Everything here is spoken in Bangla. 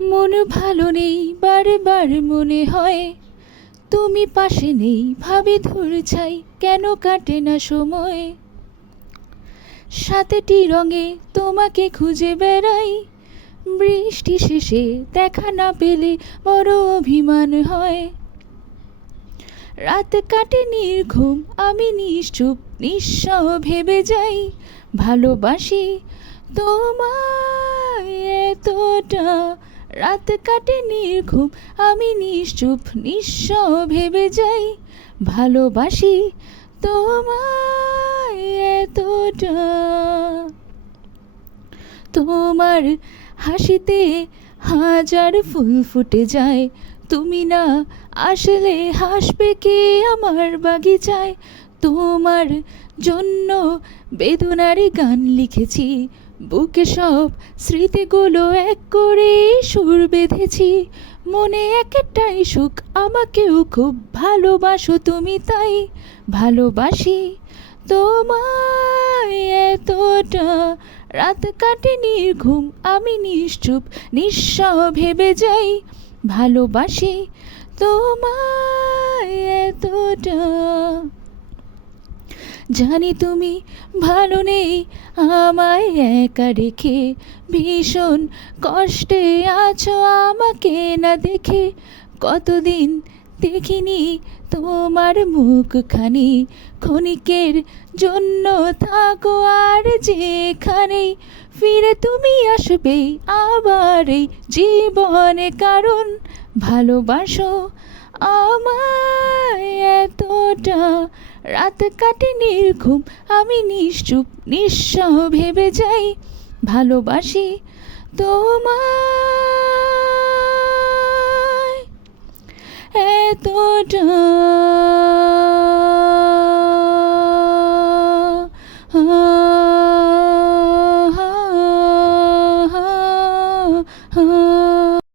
মন ভালো নেই, বারবার মনে হয় তুমি পাশে নেই, ভাবি ধূর ছাই কেন কাটে না সময়। সাতটি রঙে তোমাকে খুঁজে বেড়াই, বৃষ্টি শেষে দেখা না পেলে বড় অভিমান হয়। রাত কাটে নির্ঘুম, আমি নিশ্চুপ নিঃস্ব ভেবে যাই, ভালোবাসি তোমায় এতটা। রাত কাটে নির্ঘুম, আমি নিশ্চুপ নিঃস্ব ভেবে যাই, ভালোবাসি তোমায় এতটা। তোমার হাসিতে হাজার ফুল ফুটে যায়, তুমি না আসলে হাসবে কে আমার বাগিচায়। তোমার জন্য বেদনার গান লিখেছি, বুকে সব স্মৃতিগুলো এক করে সুর বেঁধেছি। মনে একটাই সুখ, আমাকেও খুব ভালোবাসো তুমি, তাই ভালোবাসি তোমায় এতটা। রাত কাটে নির্ঘুম, আমি নিশ্চুপ নিঃস্ব ভেবে যাই, ভালোবাসি তোমায় এতটা। জানি তুমি ভালো নেই, আমায় একা রেখে ভীষণ কষ্টে আছো আমাকে না দেখে। কতদিন দেখিনি তোমার মুখখানি, ক্ষণিকের জন্য থাকো আর যেখানেই, ফিরে তুমি আসবে আবার এই জীবনে, কারণ ভালোবাসো আমায় এতটা। রাত কাটে নির্ঘুম, আমি নিশ্চুপ নিঃস্ব ভেবে যাই, ভালোবাসি তোমায় এতটা।